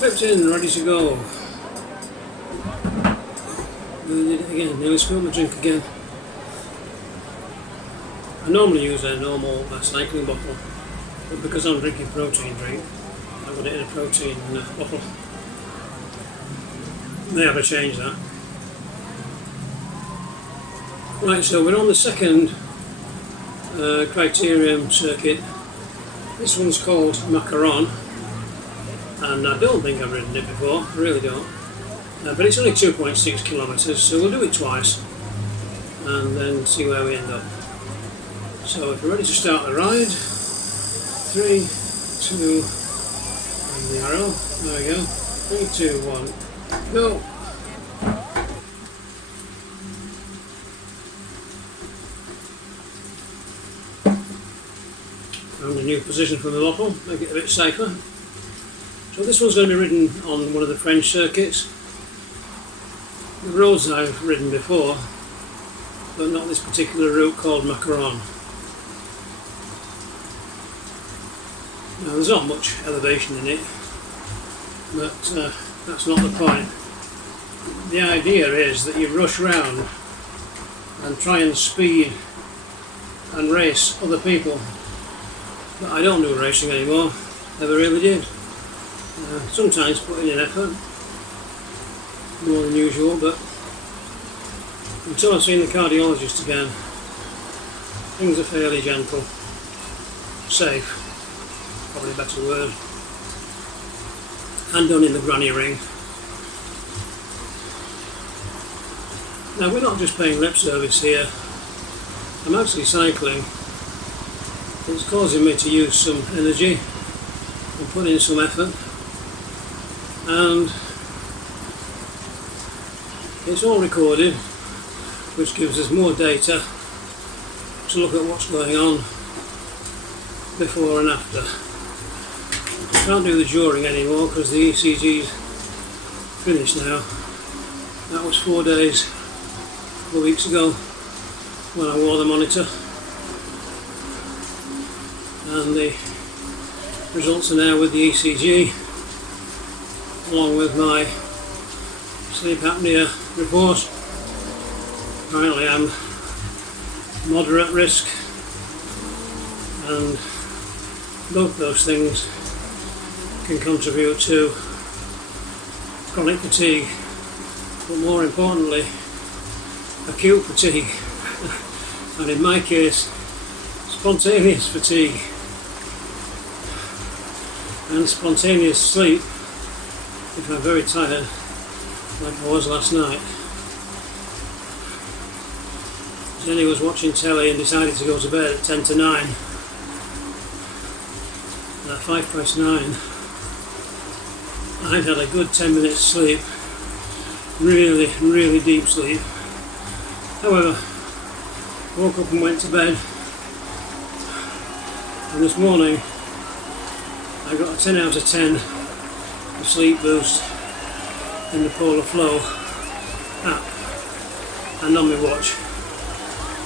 Clipped in, ready to go. Did it again, nearly spilled my drink again. I normally use a normal cycling bottle, but because I'm drinking protein drink, I've got it in a protein bottle. May have to change that. Right, so we're on the second criterium circuit. This one's called Macaron, and I don't think I've ridden it before, I really don't. But it's only 2.6 kilometres, so we'll do it twice and then see where we end up. So if we're ready to start the ride, 3, 2, and the arrow, there we go, 3, 2, 1, go! Found a new position for the bottle, make it a bit safer. So this one's going to be ridden on one of the French circuits. The roads I've ridden before, but not this particular route called Macaron. Now there's not much elevation in it, but that's not the point. The idea is that you rush round and try and speed and race other people. But I don't do racing anymore, never really did. Sometimes put in an effort, more than usual, but until I've seen the cardiologist again, things are fairly gentle, safe, probably a better word, and done in the granny ring. Now we're not just paying lip service here, I'm actually cycling. It's causing me to use some energy and put in some effort, and it's all recorded, which gives us more data to look at what's going on before and after. Can't do the during anymore because the ECG's finished now. That was 4 days, 4 weeks ago when I wore the monitor, and the results are now with the ECG along with my sleep apnea report. Apparently I'm moderate risk, and both those things can contribute to chronic fatigue, but more importantly acute fatigue, and in my case spontaneous fatigue and spontaneous sleep if I'm very tired, like I was last night. Jenny was watching telly and decided to go to bed at 10 to 9. And at 9:05, I'd had a good 10 minutes sleep, really deep sleep. However, woke up and went to bed, and this morning I got a 10 out of 10 sleep boost in the Polar Flow app and on my watch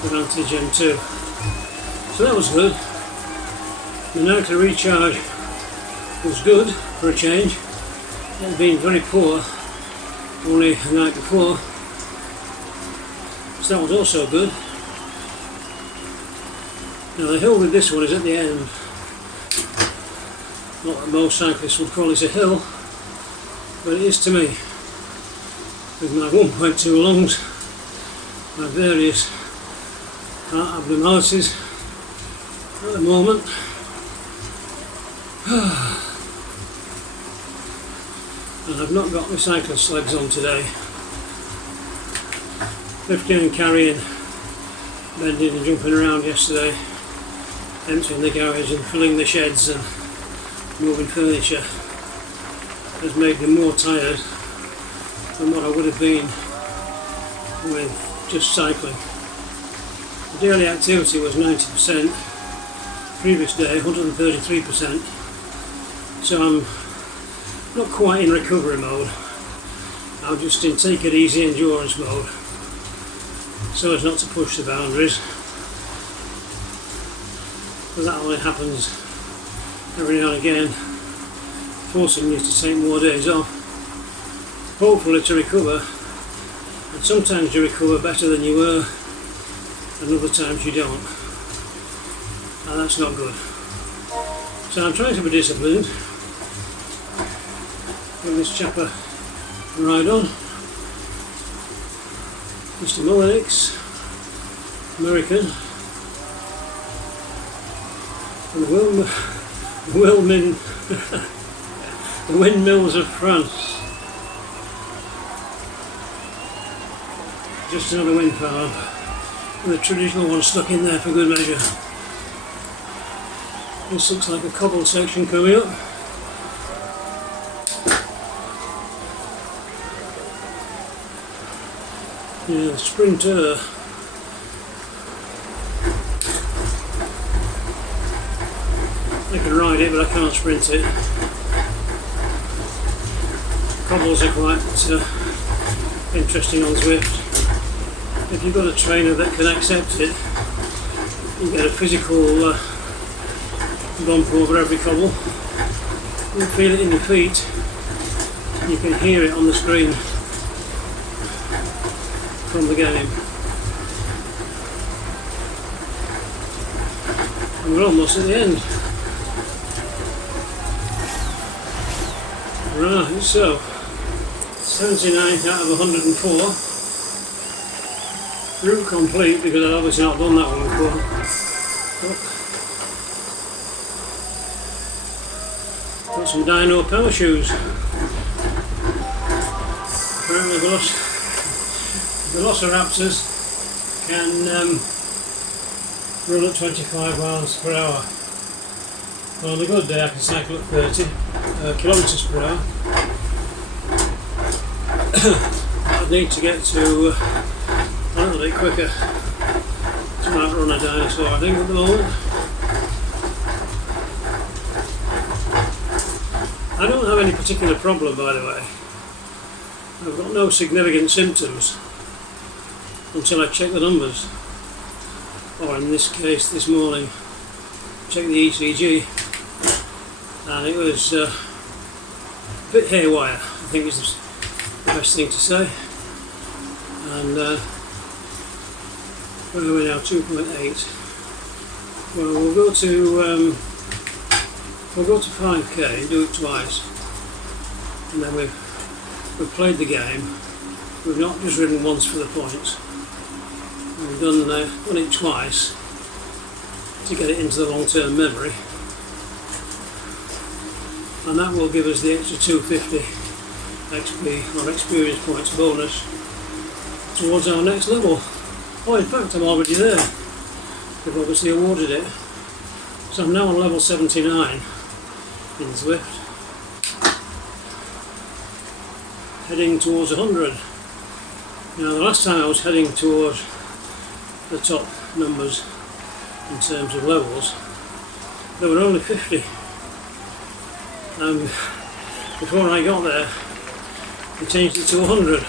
with Advantage M2. So that was good. The nightly recharge was good for a change. It had been very poor only the night before, so that was also good. Now the hill with this one is at the end. Not that most cyclists would call it a hill, but it is to me. With my 1.2 lungs, my various heart abnormalities at the moment, and I've not got my cyclist legs on today. Lifting and carrying, bending and jumping around yesterday, emptying the garage and filling the sheds and moving furniture has made me more tired than what I would have been with just cycling. The daily activity was 90%, previous day 133%, so I'm not quite in recovery mode, I'm just in take it easy endurance mode, so as not to push the boundaries, but that only happens every now and again. forcing you to take more days off, hopefully to recover. And sometimes you recover better than you were, and other times you don't, and that's not good. So I'm trying to be disciplined. Give this chap a ride on. Mr. Mullenix, American, and the the windmills of France. Just another wind farm, with a traditional one stuck in there for good measure. This looks like a cobbled section coming up. Yeah, the Sprinter. I can ride it, but I can't sprint it. Cobbles are quite interesting on Zwift. If you've got a trainer that can accept it, you get a physical bump over every cobble. You feel it in your feet. You can hear it on the screen from the game. And we're almost at the end. Right, so 79 out of 104. Route complete, because I've obviously not done that one before. Got some Dino power shoes. Apparently Velociraptors can run at 25 miles per hour. Well, on a good day I can cycle at 30 kilometres per hour. I'd need to get to a little bit quicker to outrun a dinosaur, I think, at the moment. I don't have any particular problem, by the way. I've got no significant symptoms until I check the numbers, or in this case this morning, check the ECG, and it was a bit haywire, I think is the best thing to say. And where are we now? 2.8. Well, we'll go to 5k and do it twice, and then we've played the game. We've not just ridden once for the points. We've done it twice to get it into the long-term memory, and that will give us the extra 250 XP or experience points bonus towards our next level. Oh, in fact, I'm already there. They've obviously awarded it. So I'm now on level 79 in Zwift, heading towards 100. Now, the last time I was heading towards the top numbers in terms of levels, there were only 50. Before I got there, they changed it to 100,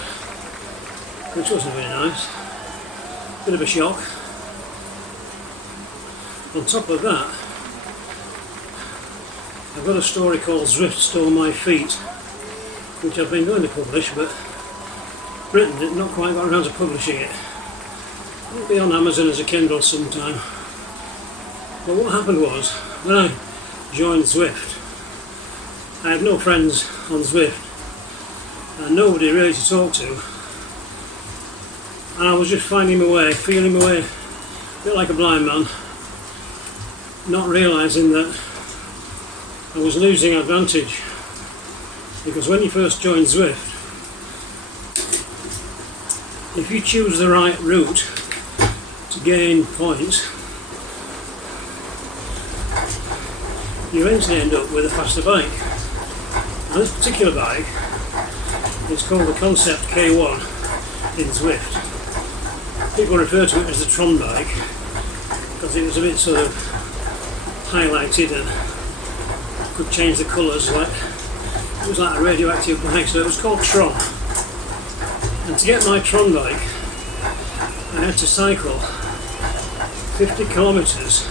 which wasn't very nice. Bit of a shock. On top of that, I've got a story called Zwift Stole My Feet, which I've been going to publish, but written it, not quite got around to publishing it. It'll be on Amazon as a Kindle sometime. But what happened was, when I joined Zwift, I had no friends on Zwift and nobody really to talk to, and I was just finding my way, feeling my way, a bit like a blind man, not realising that I was losing advantage, because when you first join Zwift, if you choose the right route to gain points, you eventually end up with a faster bike. And this particular bike is called the Concept K1 in Zwift. People refer to it as the Tron bike because it was a bit sort of highlighted and could change the colours, like it was like a radioactive bike, so it was called Tron. And to get my Tron bike, I had to cycle 50 kilometres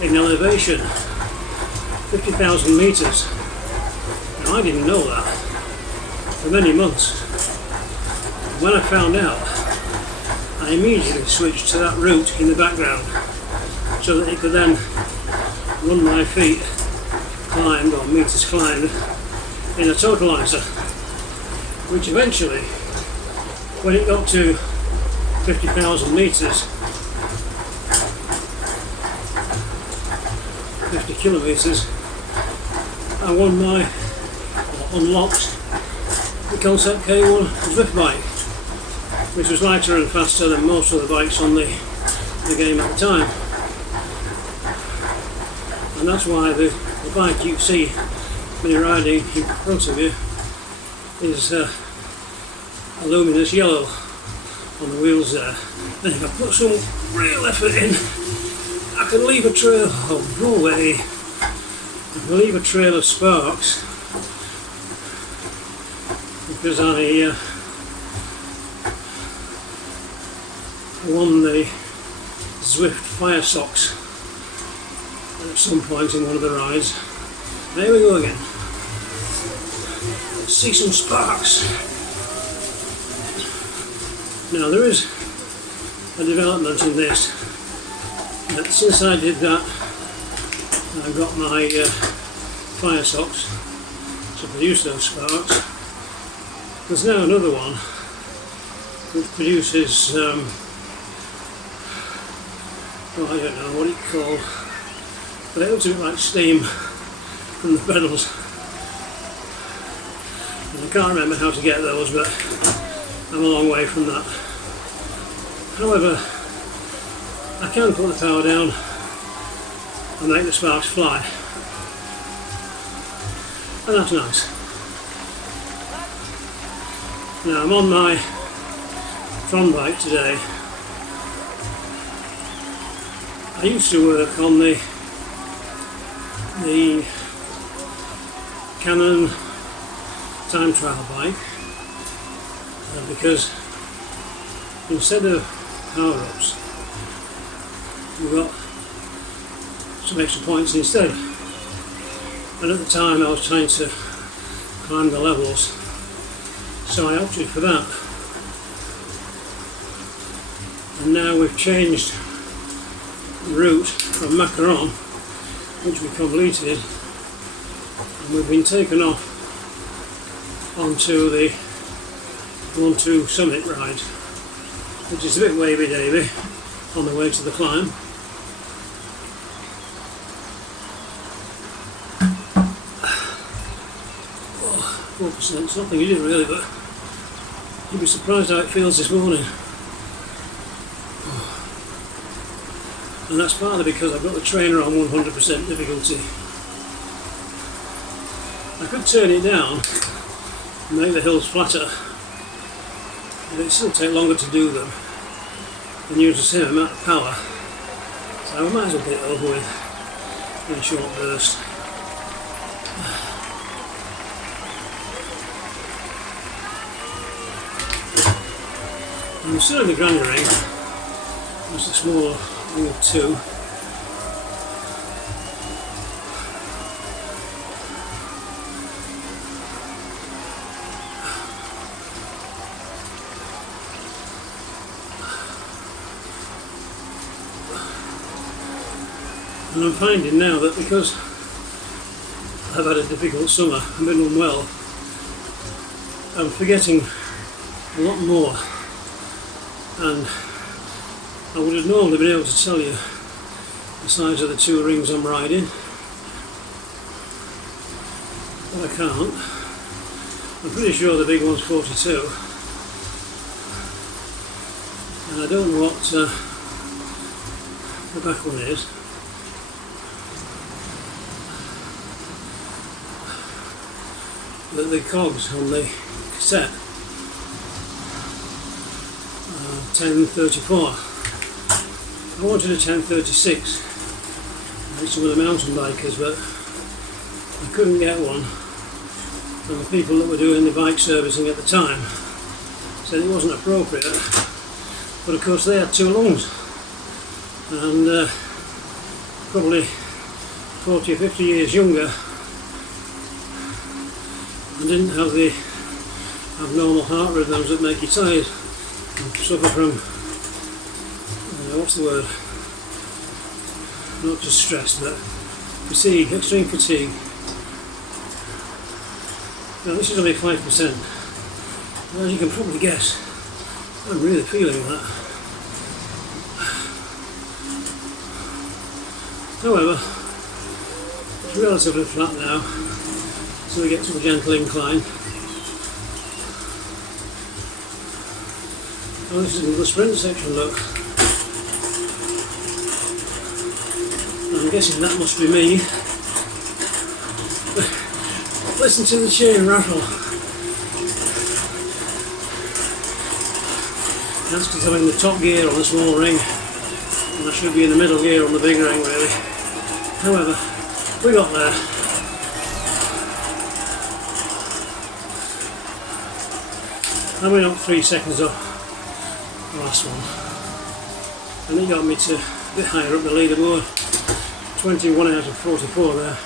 in elevation, 50,000 metres, I didn't know that for many months. When I found out, I immediately switched to that route in the background so that it could then run my feet climbed or meters climbed in a totalizer, which eventually, when it got to 50,000 meters, 50 kilometers, I unlocked the Concept K1 Zwift bike, which was lighter and faster than most of the bikes on the game at the time. And that's why the bike you see me riding in front of you is a luminous yellow on the wheels there. And if I put some real effort in, I can leave a trail. Oh, no way! I can leave a trail of sparks because I won the Zwift Fire Socks at some point in one of the rides. There we go again. Let's see some sparks. Now there is a development in this. That since I did that, I got my fire socks to produce those sparks. There's now another one which produces, I don't know what it's called, but it looks a bit like steam from the pedals. And I can't remember how to get those, but I'm a long way from that. However, I can put the power down and make the sparks fly, and that's nice. Now I'm on my front bike today. I used to work on the Canon time trial bike because instead of power-ups we got some extra points instead, and at the time I was trying to climb the levels, so I opted for that. And now we've changed the route from Macaron, which we completed, and we've been taken off onto the 1-2 Summit ride, which is a bit wavy-davy on the way to the climb. Oh, 4%, something is it really, but you'd be surprised how it feels this morning. And that's partly because I've got the trainer on 100% difficulty. I could turn it down and make the hills flatter, but it'd still take longer to do them and use the same amount of power, so I might as well get it over with in a short burst. I'm still in the granny ring, just a small ring of 2. And I'm finding now that because I've had a difficult summer and been unwell, I'm forgetting a lot more, and I would have normally been able to tell you the size of the 2 rings I'm riding, but I can't. I'm pretty sure the big one's 42, and I don't know what the back one is. The cogs on the cassette 1034. I wanted a 1036 like some of the mountain bikers, but I couldn't get one, and the people that were doing the bike servicing at the time said it wasn't appropriate, but of course they had 2 lungs, and probably 40 or 50 years younger and didn't have the abnormal heart rhythms that make you tired and suffer from, what's the word, not just stress but fatigue, extreme fatigue. Now this is only 5%, as you can probably guess, I'm really feeling that. However, it's relatively flat now, so we get to the gentle incline. Oh, this is the sprint section, look. I'm guessing that must be me. Listen to the chain rattle. That's because I'm in the top gear on the small ring, and I should be in the middle gear on the big ring really. However, we got there. And we're not 3 seconds off the last one. And it got me to a bit higher up the leaderboard. 21 out of 44 there.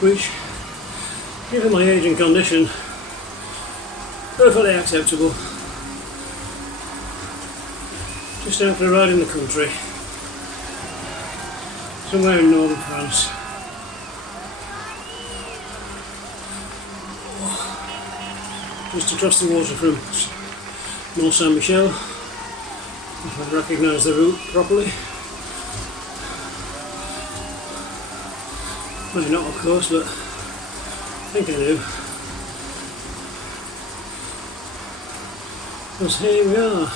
Which, given my age and condition, perfectly acceptable. Just out for a ride in the country, somewhere in northern France. Just across the water from Mont Saint-Michel, if I recognise the route properly. Maybe not, of course, but I think I do. Because here we are,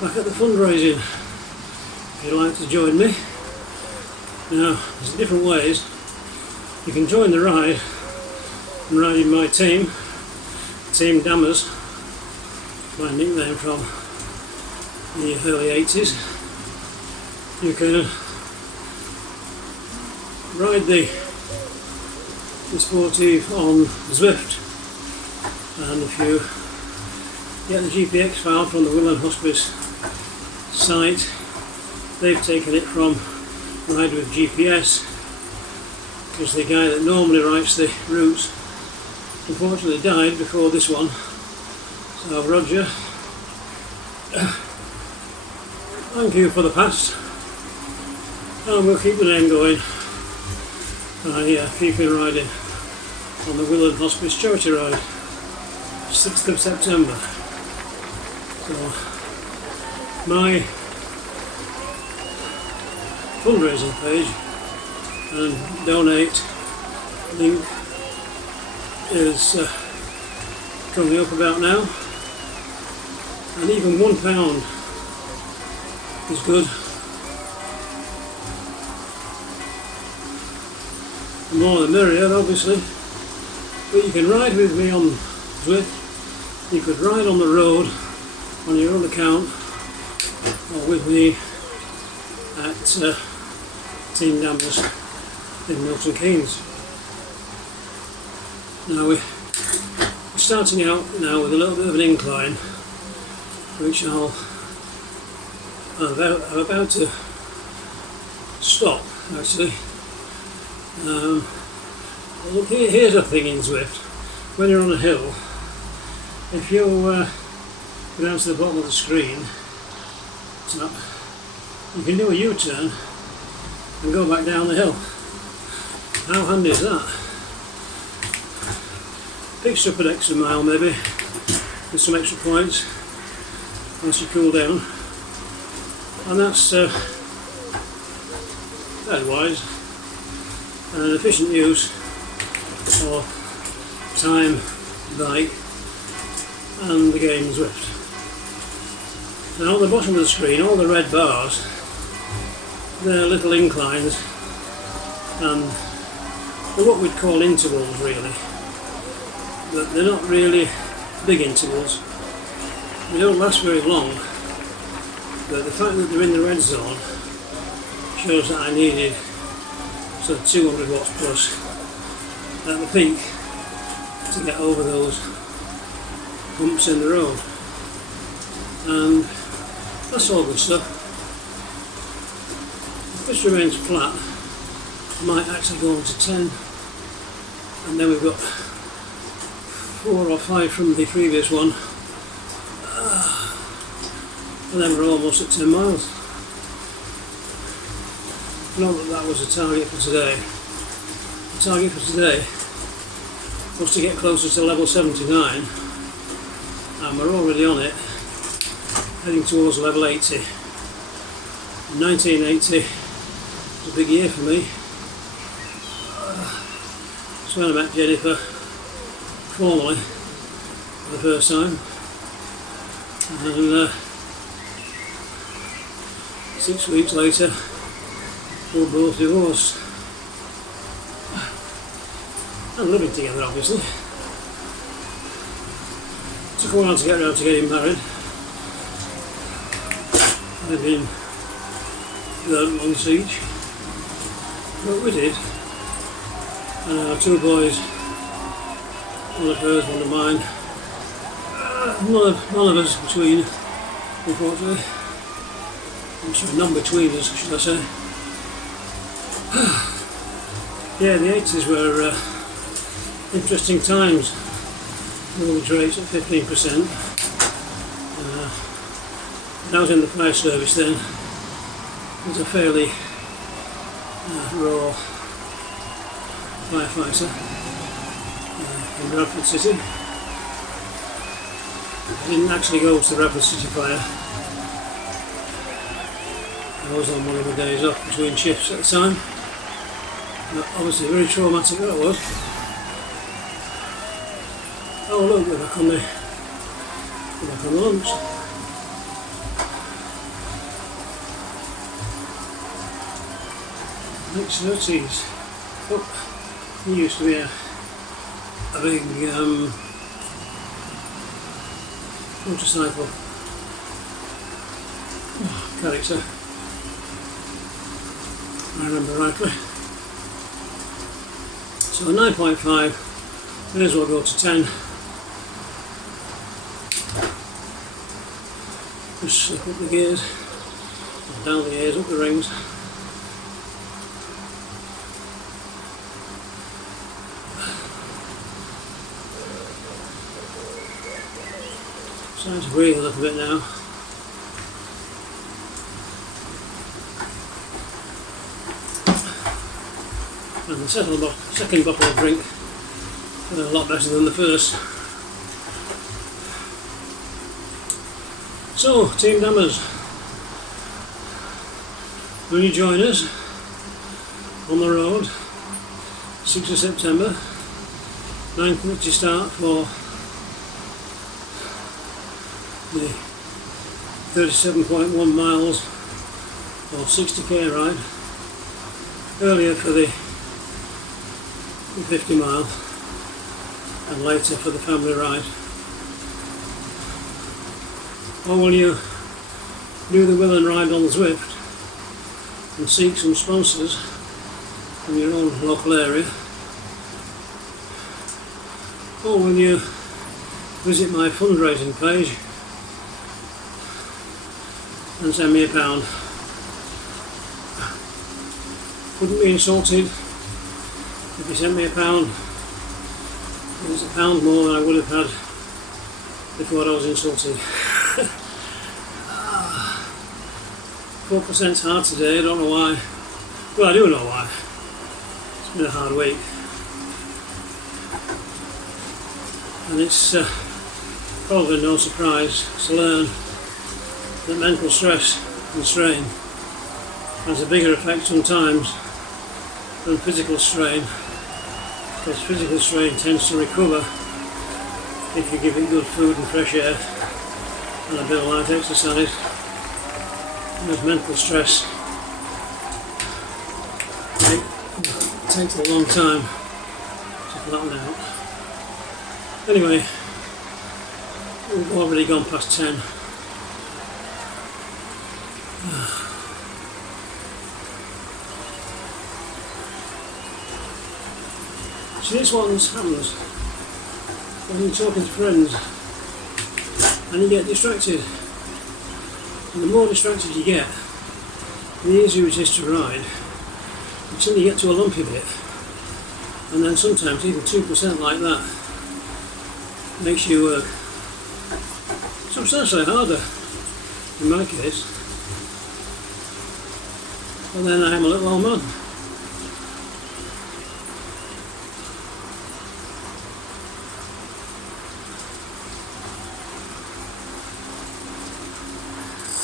back at the fundraising. If you'd like to join me. Now, there's different ways. You can join the ride. I'm riding my team, Team Dammers, my nickname from the early 80s. You can ride the Sportive on Zwift, and if you get the GPX file from the Willen-Hospice site, they've taken it from Ride with GPS, because the guy that normally writes the routes unfortunately died before this one. So Roger, thank you for the past, and we'll keep the name going by keeping riding on the Willen-Hospice charity ride, 6th of September. So my fundraising page and donate link is coming up about now, and even £1 is good. The more the merrier, obviously, but you can ride with me on Zwift, you could ride on the road on your own account, or with me at Team Dammers in Milton Keynes. Now we're starting out now with a little bit of an incline, which I'm about to stop actually. Look, here's a thing in Zwift. When you're on a hill, if you go down to the bottom of the screen, tap, you can do a U-turn and go back down the hill. How handy is that? Picks up an extra mile maybe, with some extra points once you cool down, and that's very wise and an efficient use of time, bike and the game Zwift. Now on the bottom of the screen, all the red bars, they're little inclines, and they're what we'd call intervals really, but they're not really big intervals. They don't last very long, but the fact that they're in the red zone shows that I needed sort of 200 watts plus at the peak to get over those humps in the road, and that's all good stuff. If this remains flat, I might actually go on to 10 and then we've got 4 or 5 from the previous one, and then we're almost at 10 miles. Not that that was a target for today. The target for today was to get closer to level 79, and we're already on it, heading towards level 80. 1980 was a big year for me. It's when I met Jennifer formally for the first time, and 6 weeks later we were both divorced and living together, obviously. Took a while to get around to getting married. I've been without long siege, but we did, and our 2 boys, one of hers, one of mine, none of us between, unfortunately. I'm sorry, none between us, should I say. Yeah, the 80s were interesting times. Mortgage rates at 15%. When I was in the fire service then, I was a fairly raw firefighter in Bradford City. I didn't actually go to the Bradford City fire. I was on one of the days off between shifts at the time. But obviously very traumatic that was. Oh look, we're back on the lunch. Next 30s. Oh, he used to be a big motorcycle character, I remember rightly. So 9.5, may as well go to 10. Just slip up the gears, down the gears, up the rings. Starting to breathe a little bit now. And the second bottle of drink a lot better than the first. So, Team Dammers, will you join us on the road, 6th of September, 9:30 start for the 37.1 miles or 60k ride, earlier for the 50 mile and later for the family ride. Or will you do the Willen ride on the Zwift and seek some sponsors from your own local area? Or will you visit my fundraising page and send me £1? Wouldn't be insulted if you sent me £1. It's £1 more than I would have had before I was insulted. 4%'s hard today, I don't know why. Well, I do know why. It's been a hard week. And it's probably no surprise to learn that mental stress and strain has a bigger effect sometimes than physical strain, because physical strain tends to recover if you give it good food and fresh air and a bit of light exercise. Whereas mental stress takes a long time to flatten out. Anyway, we've already gone past 10. See, this what happens when you're talking to friends and you get distracted. And the more distracted you get, the easier it is to ride, until you get to a lumpy bit. And then sometimes even 2% like that makes you work substantially harder in my case. And then I am a little old man.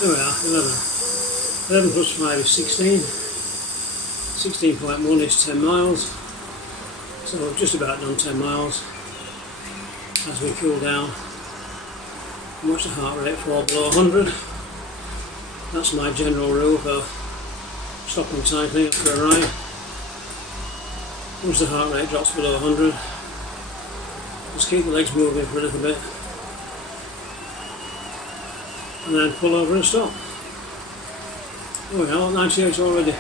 There we are, 11. 11 plus 5 is 16. 16.1 is 10 miles. So we've just about done 10 miles. As we cool down, watch the heart rate fall below 100. That's my general rule for stopping cycling after a ride. Once the heart rate drops below 100, just keep the legs moving for a little bit. And then pull over and stop. Oh, we are 98 already.